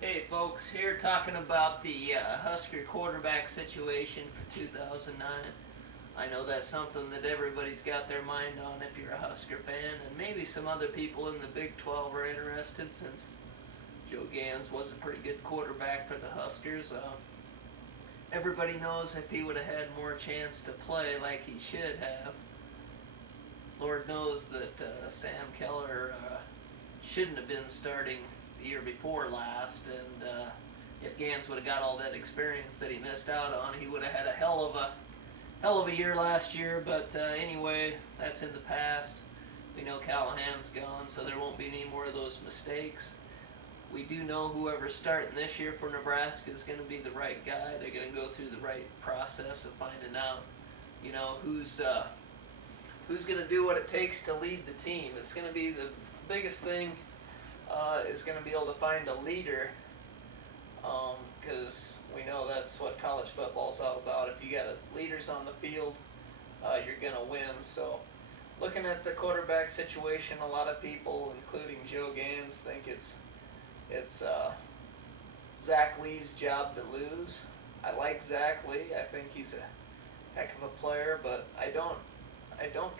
Hey folks, here talking about the Husker quarterback situation for 2009. I know that's something that everybody's got their mind on if you're a Husker fan, and maybe some other people in the Big 12 are interested since Joe Gans was a pretty good quarterback for the Huskers. Everybody knows if he would have had more chance to play like he should have, Lord knows that Sam Keller shouldn't have been starting the year before last, and if Gans would have got all that experience that he missed out on, he would have had a hell of a year last year. But anyway, that's in the past. We know Callahan's gone, so there won't be any more of those mistakes. We do know whoever's starting this year for Nebraska is going to be the right guy. They're going to go through the right process of finding out, who's going to do what it takes to lead the team. It's going to be the biggest thing is going to be able to find a leader, because we know that's what college football is all about. If you got leaders on the field, you're going to win. So looking at the quarterback situation, a lot of people, including Joe Gans, think it's Zach Lee's job to lose. I like Zach Lee. I think he's a heck of a player, but I don't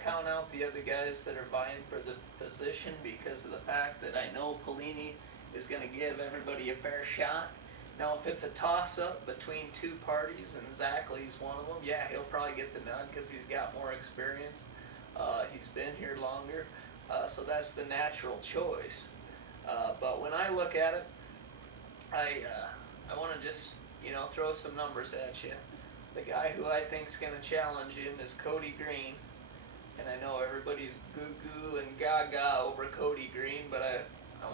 count out the other guys that are vying for the position because of the fact that I know Pelini is going to give everybody a fair shot. Now, if it's a toss-up between two parties and Zach Lee's one of them, yeah, he'll probably get the nod because he's got more experience. He's been here longer, so that's the natural choice. But when I look at it, I want to just throw some numbers at you. The guy who I think is going to challenge him is Cody Green. And I know everybody's goo-goo and gaga over Cody Green, but I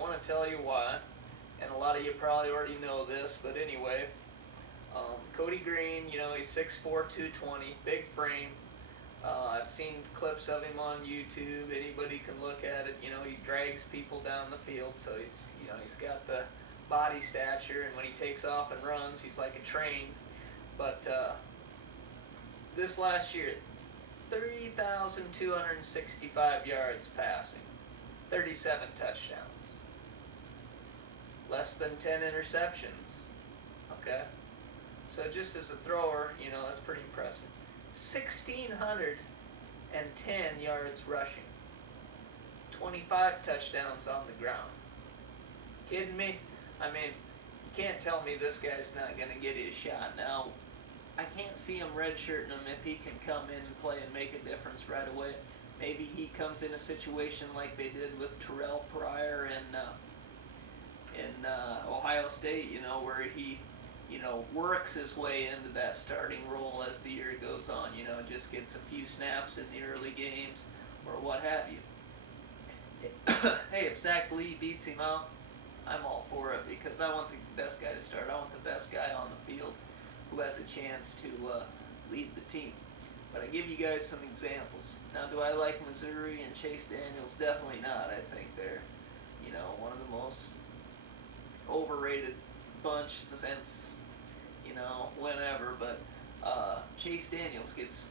want to tell you why. And a lot of you probably already know this, but anyway, Cody Green, he's 6'4", 220, big frame. I've seen clips of him on YouTube. Anybody can look at it. He drags people down the field, so he's got the body stature, and when he takes off and runs, he's like a train. But this last year, 3,265 yards passing, 37 touchdowns, less than 10 interceptions. Okay? So just as a thrower, that's pretty impressive. 1,610 yards rushing, 25 touchdowns on the ground. Kidding me? I mean, you can't tell me this guy's not going to get his shot. Now, I can't see him redshirting him if he can come in and play and make a difference right away. Maybe he comes in a situation like they did with Terrell Pryor in Ohio State, where he, works his way into that starting role as the year goes on, just gets a few snaps in the early games or what have you. Hey, if Zach Lee beats him out, I'm all for it because I want the best guy to start. I want the best guy on the field who has a chance to lead the team. But I give you guys some examples. Now, do I like Missouri and Chase Daniels? Definitely not. I think they're, one of the most overrated bunch since, whenever. But Chase Daniels gets,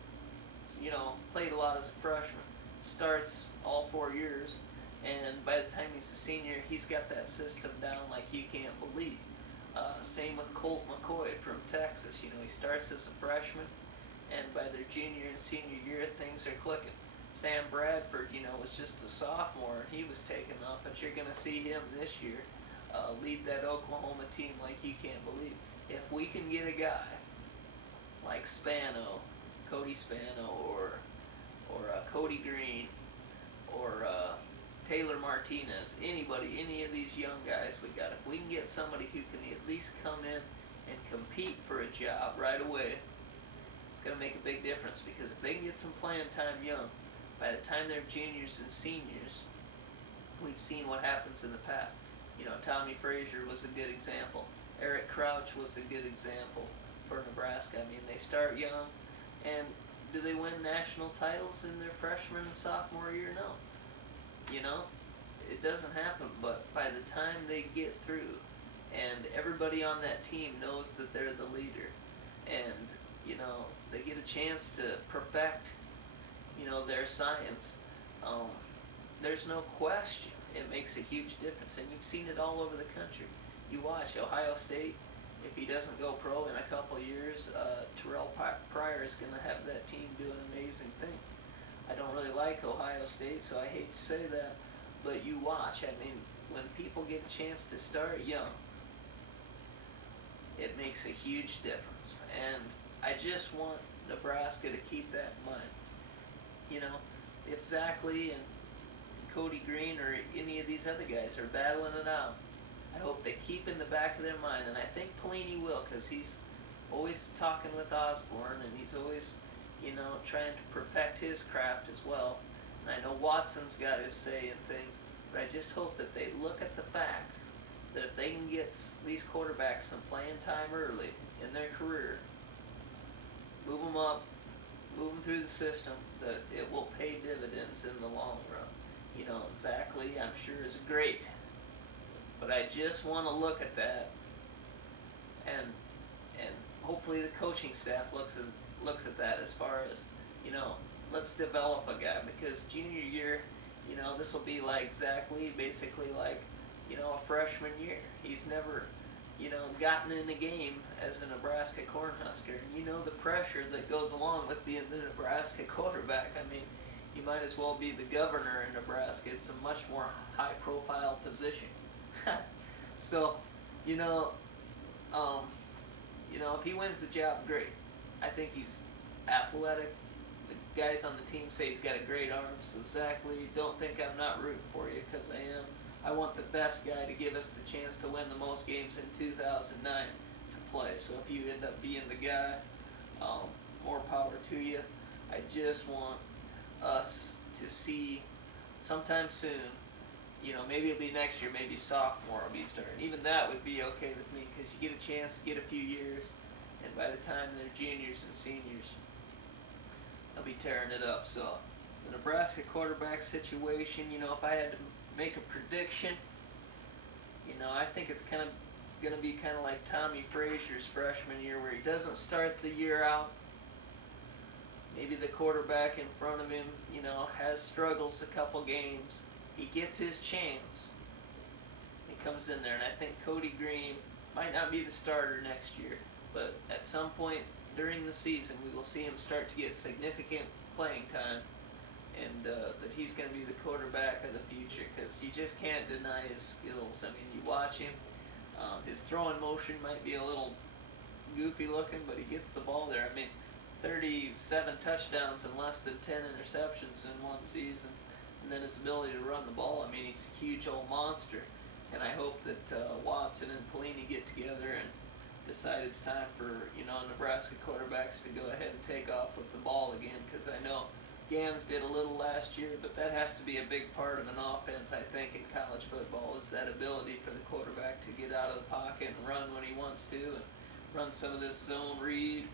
played a lot as a freshman, starts all 4 years, and by the time he's a senior, he's got that system down like you can't believe. Same with Colt McCoy from Texas. He starts as a freshman, and by their junior and senior year, things are clicking. Sam Bradford, was just a sophomore, and he was taken off, but you're going to see him this year lead that Oklahoma team like you can't believe. If we can get a guy like Cody Spano, or Cody Green, or Taylor Martinez, any of these young guys we got, if we can get somebody who can at least come in and compete for a job right away, it's going to make a big difference because if they can get some playing time young, by the time they're juniors and seniors, we've seen what happens in the past. Tommy Frazier was a good example. Eric Crouch was a good example for Nebraska. I mean, they start young, and do they win national titles in their freshman and sophomore year? No. It doesn't happen, but by the time they get through and everybody on that team knows that they're the leader and, they get a chance to perfect, their science, there's no question it makes a huge difference, and you've seen it all over the country. you watch Ohio State. If he doesn't go pro in a couple years, Terrell Pryor is going to have that team doing amazing things. I don't really like Ohio State, so I hate to say that, but you watch. I mean, when people get a chance to start young, it makes a huge difference. And I just want Nebraska to keep that in mind. You know, if Zach Lee and Cody Green or any of these other guys are battling it out, I hope they keep in the back of their mind, and I think Pelini will, because he's always talking with Osborne, and he's always, trying to perfect his craft as well. And I know Watson's got his say in things, but I just hope that they look at the fact that if they can get these quarterbacks some playing time early in their career, move them up, move them through the system, that it will pay dividends in the long run. Zach Lee, I'm sure, is great. But I just want to look at that, and hopefully the coaching staff looks at that as far as, let's develop a guy, because junior year, this will be like Zach Lee, basically like, a freshman year. He's never, gotten in a game as a Nebraska Cornhusker. The pressure that goes along with being the Nebraska quarterback. I mean, you might as well be the governor in Nebraska. It's a much more high-profile position. So, if he wins the job, great. I think he's athletic. The guys on the team say he's got a great arm. So Zach Lee, don't think I'm not rooting for you, because I am. I want the best guy to give us the chance to win the most games in 2009 to play. So if you end up being the guy, more power to you. I just want us to see sometime soon, maybe it'll be next year, maybe sophomore will be starting. Even that would be okay with me, because you get a chance to get a few years, and by the time they're juniors and seniors, they'll be tearing it up. So the Nebraska quarterback situation, if I had to make a prediction, I think it's going to be kind of like Tommy Frazier's freshman year, where he doesn't start the year out. Maybe the quarterback in front of him, has struggles a couple games. He gets his chance. He comes in there, and I think Cody Green might not be the starter next year, but at some point during the season, we will see him start to get significant playing time, and that he's going to be the quarterback of the future, because you just can't deny his skills. I mean, you watch him, his throwing motion might be a little goofy looking, but he gets the ball there. I mean, 37 touchdowns and less than 10 interceptions in one season, and then his ability to run the ball. I mean, he's a huge old monster, and I hope that Watson and Pelini get together and decide it's time for Nebraska quarterbacks to go ahead and take off with the ball again, because I know Gans did a little last year, but that has to be a big part of an offense, I think, in college football, is that ability for the quarterback to get out of the pocket and run when he wants to, and run some of this zone read,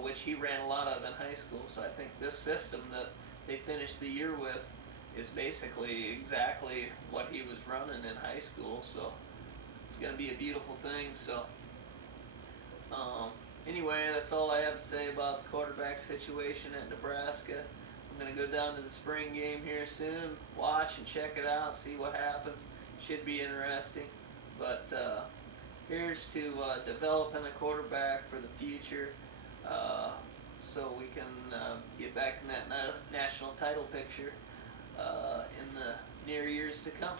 which he ran a lot of in high school. So I think this system that they finished the year with is basically exactly what he was running in high school. So it's going to be a beautiful thing. So anyway, that's all I have to say about the quarterback situation at Nebraska. I'm going to go down to the spring game here soon, watch and check it out, see what happens. Should be interesting. But here's to developing a quarterback for the future, so we can get back in that national title picture in the near years to come.